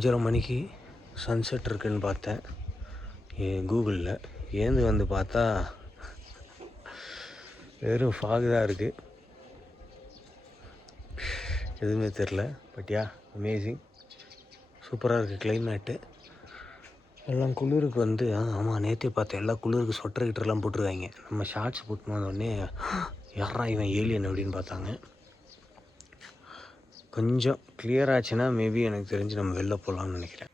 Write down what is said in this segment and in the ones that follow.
5:30 மணிக்கு சன்செட் இருக்குதுன்னு பார்த்தேன் கூகுளில். ஏந்து வந்து பார்த்தா வெறும் ஃபாகு தான் இருக்குது, எதுவுமே தெரில. பட் யா, அமேசிங், சூப்பராக இருக்குது கிளைமேட்டு. எல்லாம் குளிருக்கு வந்து ஆமாம், நேற்றே பார்த்தேன், எல்லாம் குளிருக்கு ஸ்வெட்டர் கிட்டர்லாம் போட்டிருக்காங்க. நம்ம ஷார்ட்ஸ் போட்டுன்னு வந்தோடனே யாரா இவன் ஏலியன் அப்படின்னு பார்த்தாங்க. கொஞ்சம் கிளியர் ஆச்சுன்னா மேபி எனக்கு தெரிஞ்சு நம்ம வெளில போகலான்னு நினைக்கிறேன்.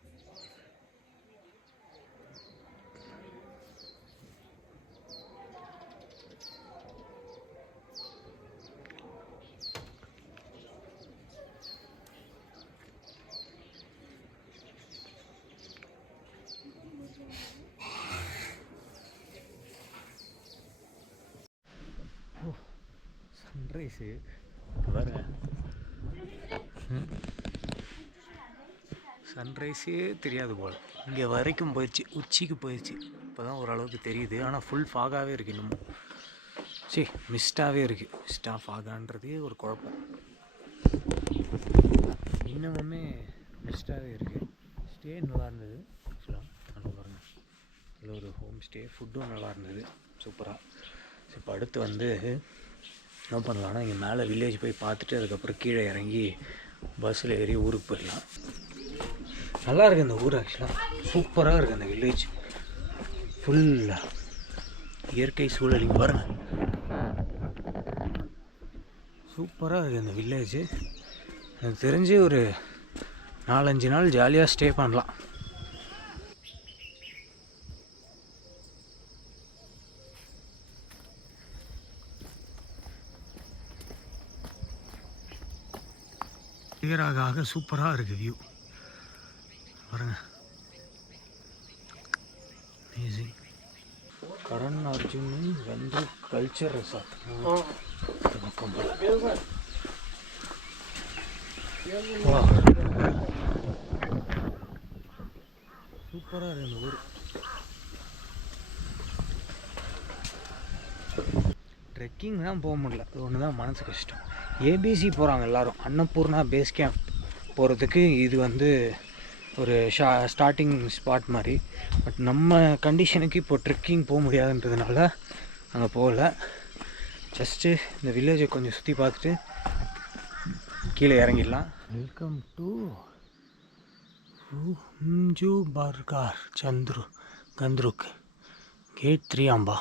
சன்ரைஸு வர சன்ரைஸே தெரியாது போல், இங்கே வரைக்கும் போயிடுச்சு, உச்சிக்கு போயிடுச்சு. இப்போ தான் ஓரளவுக்கு தெரியுது, ஆனால் ஃபுல் ஃபாகாகவே இருக்குது இன்னமும். சரி, மிஸ்டாகவே இருக்குது. மிஸ்டாக ஃபாகான்றதே ஒரு குழப்பம். இன்னமுமே மிஸ்டாகவே இருக்குது. ஸ்டே நல்லா இருந்தது ஆக்சுவலாக, நல்லா பாருங்கள். இதில் ஒரு ஹோம் ஸ்டே, ஃபுட்டும் நல்லா இருந்தது, சூப்பராக. இப்போ அடுத்து வந்து என்ன பண்ணலான்னா, இங்கே மேலே வில்லேஜ் போய் பார்த்துட்டு அதுக்கப்புறம் கீழே இறங்கி பஸ்ஸில் ஏறி ஊருக்கு போயிடலாம். நல்லா இருக்குது இந்த ஊர் ஆக்சுவலாக, சூப்பராக இருக்குது அந்த வில்லேஜ். ஃபுல்லாக இயற்கை சூழல் இங்கே பாருங்கள், சூப்பராக இருக்குது இந்த வில்லேஜு. எனக்கு தெரிஞ்சு ஒரு 4-5 நாள் ஜாலியாக ஸ்டே பண்ணலாம். கிளியராக சூப்பராக இருக்குது வியூ பாருங்க, அமேசிங். கரண் அர்ஜுன் வென்று கல்ச்சர் ரெசார்ட் பக்கம் சூப்பராக இருக்குது இந்த ஊர். ட்ரெக்கிங் தான் போக முடியல, அது ஒன்று தான் மனசு கஷ்டம். ஏபிசி போகிறாங்க எல்லோரும், அன்னபூர்ணா பேஸ் கேம்ப் போகிறதுக்கு இது வந்து ஒரு ஸ்டார்டிங் ஸ்பாட் மாதிரி. பட் நம்ம கண்டிஷனுக்கு இப்போ ட்ரெக்கிங் போக முடியாதுன்றதுனால அங்கே போகல. ஜஸ்ட்டு இந்த வில்லேஜை கொஞ்சம் சுற்றி பார்த்துட்டு கீழே இறங்கிடலாம். வெல்கம் டு ஜூ பர்கார் கந்த்ருக் கேட் 3 அம்பா,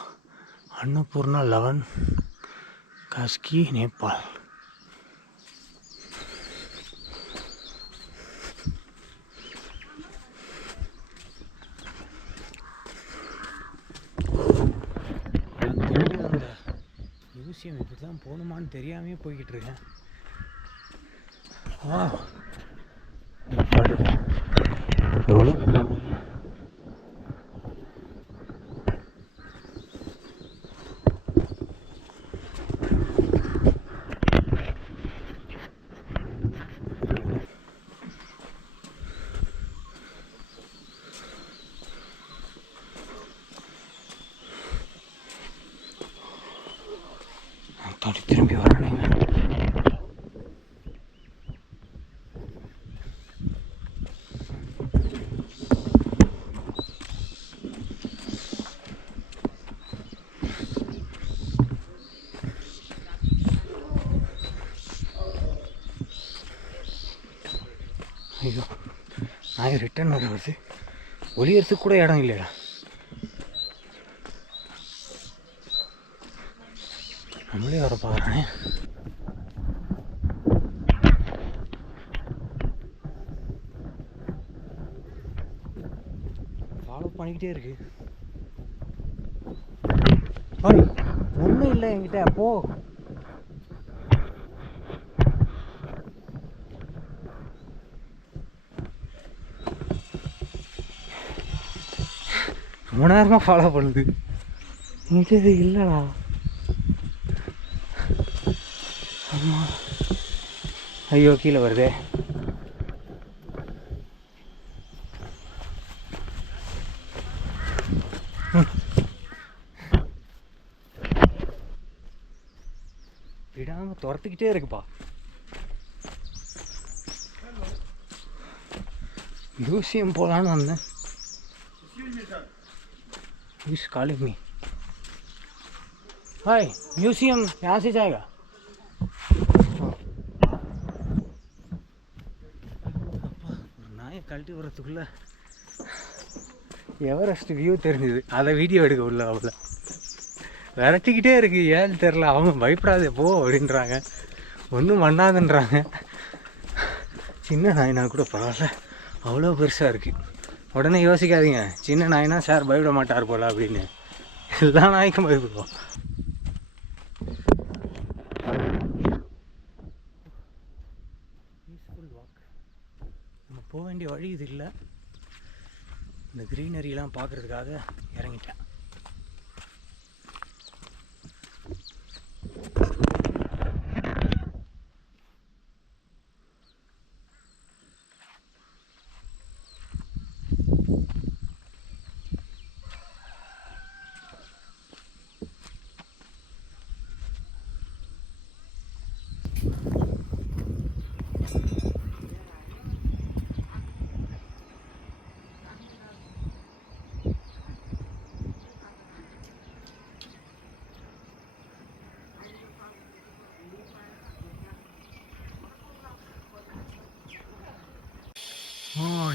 அன்னபூர்ணா 11 காஸ்கி, நேபாள். மியூசியம் இப்படி தான் போகணுமான்னு தெரியாமே போய்கிட்டு இருக்கேன். எவ்வளோ திரும்பி வரணுங்க. ஐயோ, நான் ரிட்டர்ன் வர வருது, ஒளியறதுக்கு கூட இடம் இல்லையா? நம்மளே வர பார்க்குறேன். ஃபாலோ பண்ணிக்கிட்டே இருக்கு. ஒன்றும் இல்லை என்கிட்ட. போ. ரொம்ப நேரமாக ஃபாலோ பண்ணுது. இது இல்லைடா. ஆமாம். ஐயோ கீழே வருதே. விடாமல் துரத்துக்கிட்டே இருக்குப்பா. மியூசியம் போகலான்னு வந்தேன். He's calling me. Hi, museum यहाँ से जाएगा? ஒரு நாயை கழட்டி வரத்துக்குள்ள எவரெஸ்ட் வியூ தெரிஞ்சுது. அதை வீடியோ எடுக்க உள்ள அவ்வளோ விரட்டிக்கிட்டே இருக்கு. ஏன்னு தெரில. அவங்க பயப்படாதே போ அப்படின்றாங்க, ஒன்றும் பண்ணாதுன்றாங்க. சின்ன நாய்னா கூட பரவாயில்ல, அவ்வளோ பெருசாக இருக்குது. உடனே யோசிக்காதீங்க சின்ன நாய்னா சார் பயப்பட மாட்டார் போல் அப்படின்னு. எல்லா நாய்க்கும் பயப்படுவோம். Peaceful walk. நம்ம போக வேண்டிய வழி இது இல்லை. இந்த க்ரீனரிலாம் பார்க்குறதுக்காக இறங்கிட்டேன்.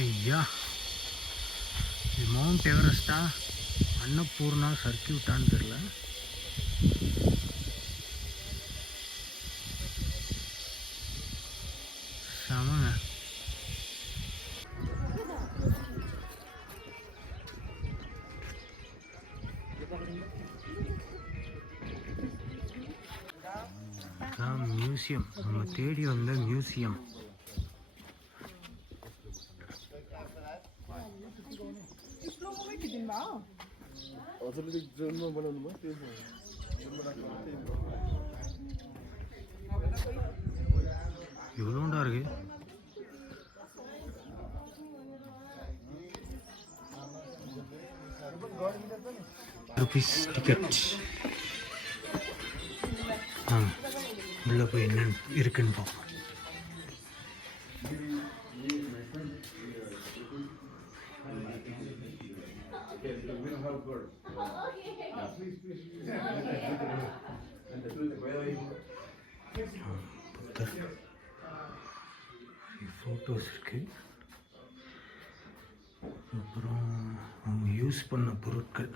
ஐயா, இது மவுண்ட் எவரெஸ்டா அன்னபூர்ணா சர்க்கியூட்டான்னு தெரில. செமங்க. மியூசியம், நம்ம தேடி வந்த மியூசியம். இவ்வளோண்டா இருக்கு. Rupees ticket. உள்ளே போய் என்னன்னு இருக்குன்னு பார்ப்போம். ஃபோட்டோஸ் இருக்கு. அப்புறம் அவங்க யூஸ் பண்ண பொருட்கள்.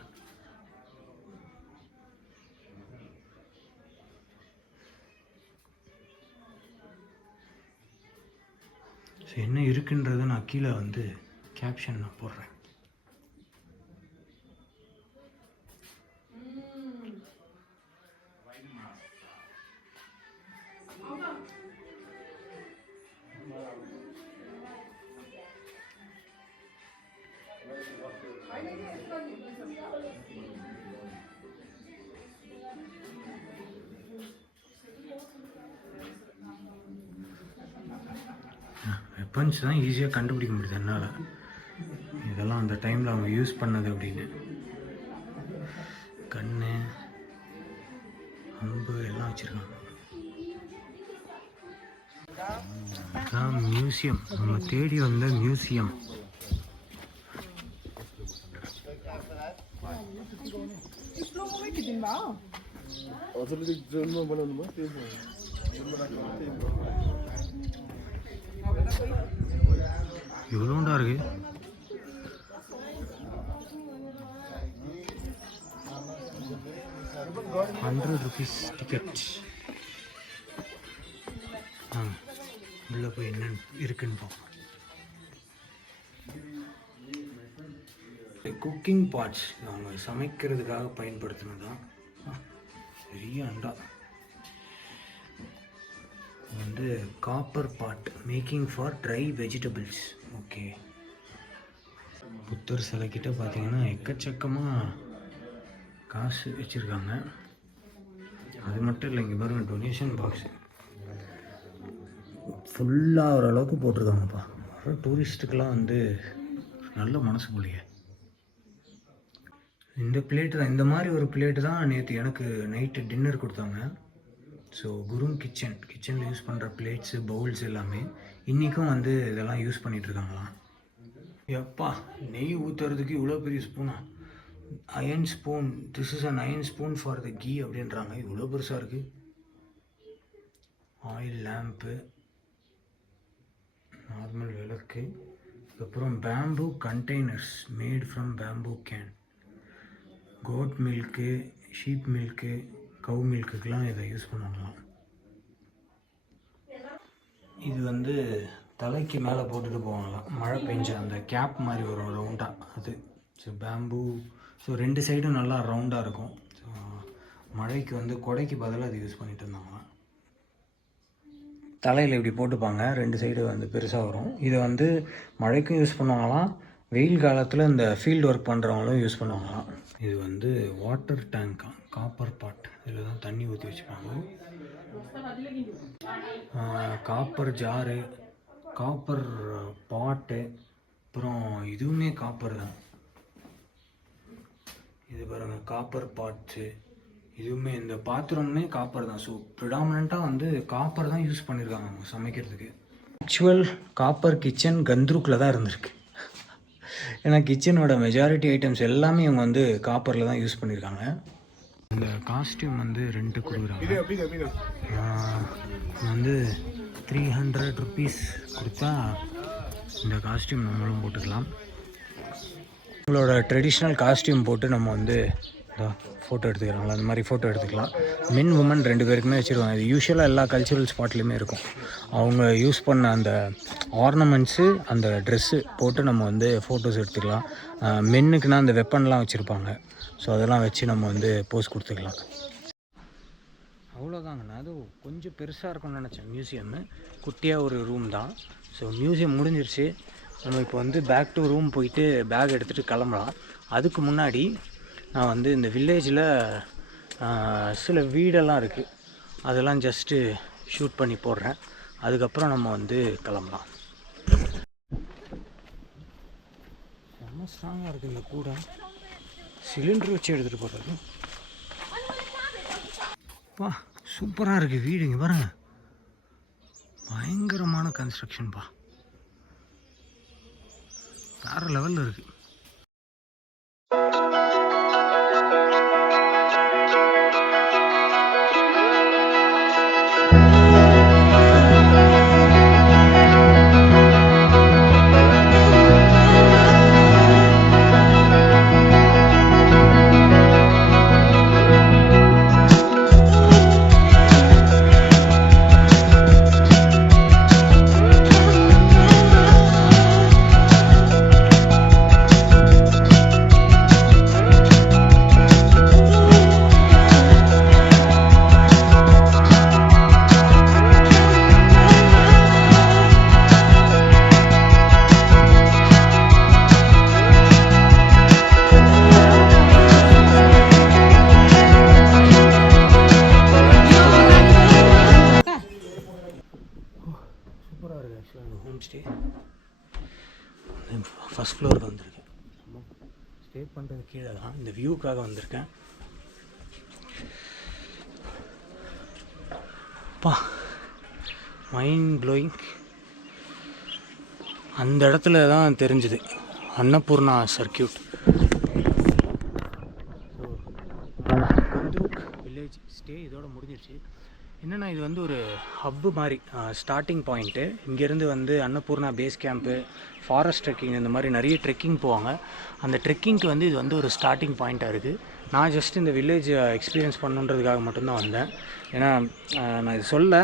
என்ன இருக்குன்றதை நான் கீழே வந்து கேப்ஷன் நான் போடுறேன். வெப்பன்ஸ் தான் ஈஸியாக கண்டுபிடிக்க முடியுது என்னால். இதெல்லாம் அந்த டைமில் அவங்க யூஸ் பண்ணது அப்படின்னு. கண்ணு, அம்பு எல்லாம் வச்சுருக்காங்க. அதான் மியூசியம், நம்ம தேடி வந்த மியூசியம். இவ்வளோண்டா இருக்கு. ₹100 டிக்கெட். உள்ளே போய் என்னன்னு இருக்குன்னு பார்ப்போம். குக்கிங் பாட்ஸ் அவங்க சமைக்கிறதுக்காக பயன்படுத்தினதான். பெரிய அண்டா வந்து copper pot making for dry vegetables. Okay, புத்தர் சிலைக்கிட்ட பார்த்தீங்கன்னா எக்கச்சக்கமாக காசு வச்சுருக்காங்க. அது மட்டும் இல்லை, இங்கே பாருங்கள் டொனேஷன் பாக்ஸு ஃபுல்லாக ஓரளவுக்கு போட்டிருக்காங்கப்பா. வர டூரிஸ்ட்டுக்கெலாம் வந்து நல்ல மனசு போலியே. இந்த பிளேட்டு தான், இந்த மாதிரி ஒரு பிளேட்டு தான் நேற்று எனக்கு நைட்டு டின்னர் கொடுத்தாங்க. ஸோ குரும் கிச்சனில் யூஸ் பண்ணுற பிளேட்ஸு பவுல்ஸ் எல்லாமே இன்றைக்கும் வந்து இதெல்லாம் யூஸ் பண்ணிகிட்ருக்காங்களாம். எப்பா, நெய் ஊற்றுறதுக்கு இவ்வளோ பெரிய ஸ்பூனா? Iron spoon, this is an iron spoon for the ghee அப்படின்றாங்க. இவ்வளோ பெருசாக இருக்குது. ஆயில் லேம்ப்பு, நார்மல் விளக்கு, அதுக்கப்புறம் bamboo containers made from bamboo can. Goat milk, sheep milk, cow மில்க்குக்கெலாம் இதை யூஸ் பண்ணுவாங்களாம். இது வந்து தலைக்கு மேலே போட்டுட்டு போவாங்களாம், மழை பெஞ்ச அந்த கேப் மாதிரி வரும் ரவுண்டாக அது. ஸோ பேம்பூ, ஸோ 2 சைடும் நல்லா ரவுண்டாக இருக்கும். ஸோ மழைக்கு வந்து கொடைக்கு பதிலாக அது யூஸ் பண்ணிட்டு இருந்தாங்களாம். தலையில் இப்படி போட்டுப்பாங்க, 2 சைடு வந்து பெருசாக வரும். இதை வந்து மழைக்கும் யூஸ் பண்ணுவாங்களாம், வெயில் காலத்தில் இந்த ஃபீல்டு ஒர்க் பண்ணுறவங்களும் யூஸ் பண்ணுவாங்களாம். இது வந்து வாட்டர் டேங்க்கா, காப்பர் பாட், இதில் தான் தண்ணி ஊற்றி வச்சுப்பாங்க. காப்பர் ஜாரு, காப்பர் பாட்டு, அப்புறம் இதுவுமே காப்பர் தான். இது பாருங்கள், காப்பர் பாட்ஸு, இதுவுமே இந்த பாத்திரமுமே காப்பர் தான். ஸோ ப்ரிடாமினண்ட்டாக வந்து காப்பர் தான் யூஸ் பண்ணியிருக்காங்க அவங்க சமைக்கிறதுக்கு. ஆக்சுவல் காப்பர் கிச்சன் கந்த்ரூக்கில் தான் இருந்திருக்கு. ஏன்னா கிச்சனோட மெஜாரிட்டி ஐட்டம்ஸ் எல்லாமே இவங்க வந்து காப்பரில் தான் யூஸ் பண்ணியிருக்காங்க. இந்த காஸ்டியூம் வந்து ரெண்ட்டுக்கு கொடுக்குறாங்க. வந்து 300 rupees கொடுத்தா இந்த காஸ்டியூம் நம்மளும் போட்டுக்கலாம். நம்மளோட ட்ரெடிஷ்னல் காஸ்டியூம் போட்டு நம்ம வந்து ஃபோட்டோ எடுத்துக்கிறாங்களா, அந்த மாதிரி ஃபோட்டோ எடுத்துக்கலாம். மென் உமன் 2 பேருக்குமே வச்சுருவாங்க. இது யூஸ்வலாக எல்லா கல்ச்சுரல் ஸ்பாட்லேயுமே இருக்கும். அவங்க யூஸ் பண்ண அந்த ஆர்னமெண்ட்ஸு, அந்த ட்ரெஸ்ஸு போட்டு நம்ம வந்து ஃபோட்டோஸ் எடுத்துக்கலாம். மென்னுக்குன்னா அந்த வெப்பன்லாம் வச்சுருப்பாங்க. ஸோ அதெல்லாம் வச்சு நம்ம வந்து போஸ் கொடுத்துக்கலாம். அவ்வளோதாங்கண்ணா, அது கொஞ்சம் பெருசாக இருக்கும்னு நினச்சேன். மியூசியம்மு குட்டியாக ஒரு ரூம் தான். ஸோ மியூசியம் முடிஞ்சிருச்சு. நம்ம இப்போ வந்து பேக் டு ரூம் போயிட்டு பேக் எடுத்துகிட்டு கிளம்பலாம். அதுக்கு முன்னாடி நான் வந்து இந்த வில்லேஜில் சில வீடெல்லாம் இருக்குது, அதெல்லாம் ஜஸ்ட்டு ஷூட் பண்ணி போடுறேன். அதுக்கப்புறம் நம்ம வந்து கிளம்பலாம். செம்ம ஸ்ட்ராங்காக இருக்குது இந்த கூடை. சிலிண்டர் வச்சு எடுத்துகிட்டு போகிறது. பா, சூப்பராக இருக்குது வீடு. இங்கே பாருங்க, பயங்கரமான கன்ஸ்ட்ரக்ஷன்ப்பா, வேறு லெவலில் இருக்குது. ஃபஸ்ட் ஃப்ளோருக்கு வந்திருக்கேன். ஸ்டே பண்ணுறது கீழே தான். இந்த வியூக்காக வந்திருக்கேன். பா, மைண்ட் ப்ளோயிங். அந்த இடத்துல தான் தெரிஞ்சுது Annapurna circuit. So Ghandruk village stay இதோட முடிஞ்சிருச்சு. என்னென்னா இது வந்து ஒரு ஹப்பு மாதிரி, ஸ்டார்டிங் பாயிண்ட்டு. இங்கேருந்து வந்து Annapurna base camp, forest trekking, இந்த மாதிரி நிறைய ட்ரெக்கிங் போவாங்க. அந்த ட்ரெக்கிங்க்கு வந்து இது வந்து ஒரு ஸ்டார்டிங் பாயிண்ட்டாக இருக்குது. நான் ஜஸ்ட் இந்த வில்லேஜ் எக்ஸ்பீரியன்ஸ் பண்ணுன்றதுக்காக மட்டும்தான் வந்தேன். ஏன்னா நான் இது சொல்ல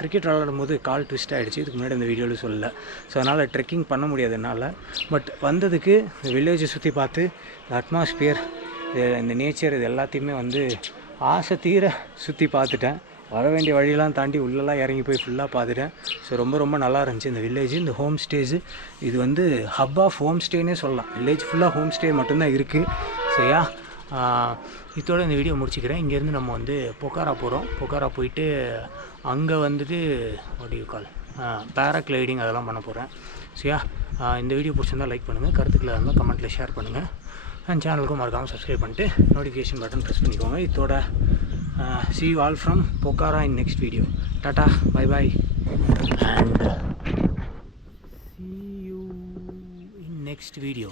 கிரிக்கெட் விளாடும் போது கால் ட்விஸ்ட் ஆகிடுச்சு, இதுக்கு முன்னாடி இந்த வீடியோவில் சொல்லலை. ஸோ அதனால் ட்ரெக்கிங் பண்ண முடியாது என்னால். பட் வந்ததுக்கு இந்த வில்லேஜை சுற்றி பார்த்து இந்த அட்மாஸ்பியர், இந்த நேச்சர், இது எல்லாத்தையுமே வந்து ஆசை தீர சுற்றி பார்த்துட்டேன். வர வேண்டிய வழியெல்லாம் தாண்டி உள்ளெல்லாம் இறங்கி போய் ஃபுல்லாக பார்த்துட்டேன். ஸோ ரொம்ப ரொம்ப நல்லா இருந்துச்சு இந்த வில்லேஜ். இந்த ஹோம் ஸ்டேஸு இது வந்து ஹப் ஆஃப் ஹோம் ஸ்டேன்னே சொல்லலாம். வில்லேஜ் ஃபுல்லாக ஹோம் ஸ்டே மட்டும்தான் இருக்குது. சரியா, இதோட இந்த வீடியோ முடிச்சுக்கிறேன். இங்கேருந்து நம்ம வந்து பொக்காரா போகிறோம். பொக்காரா போயிட்டு அங்கே வந்துட்டு கால் பேராக்ளைடிங் அதெல்லாம் பண்ண போகிறேன். சரியா, இந்த வீடியோ பிடிச்சிருந்தால் லைக் பண்ணுங்கள், கருத்துக்களை இருந்தால் கமெண்ட்டில் ஷேர் பண்ணுங்கள். அண்ட் சேனலுக்கும் மறக்காமல் சப்ஸ்கிரைப் பண்ணிட்டு நோட்டிஃபிகேஷன் பட்டன் ப்ரெஸ் பண்ணிக்கோங்க. இதோட see you all from Pokhara in next video. Tata, bye bye, and see you in next video.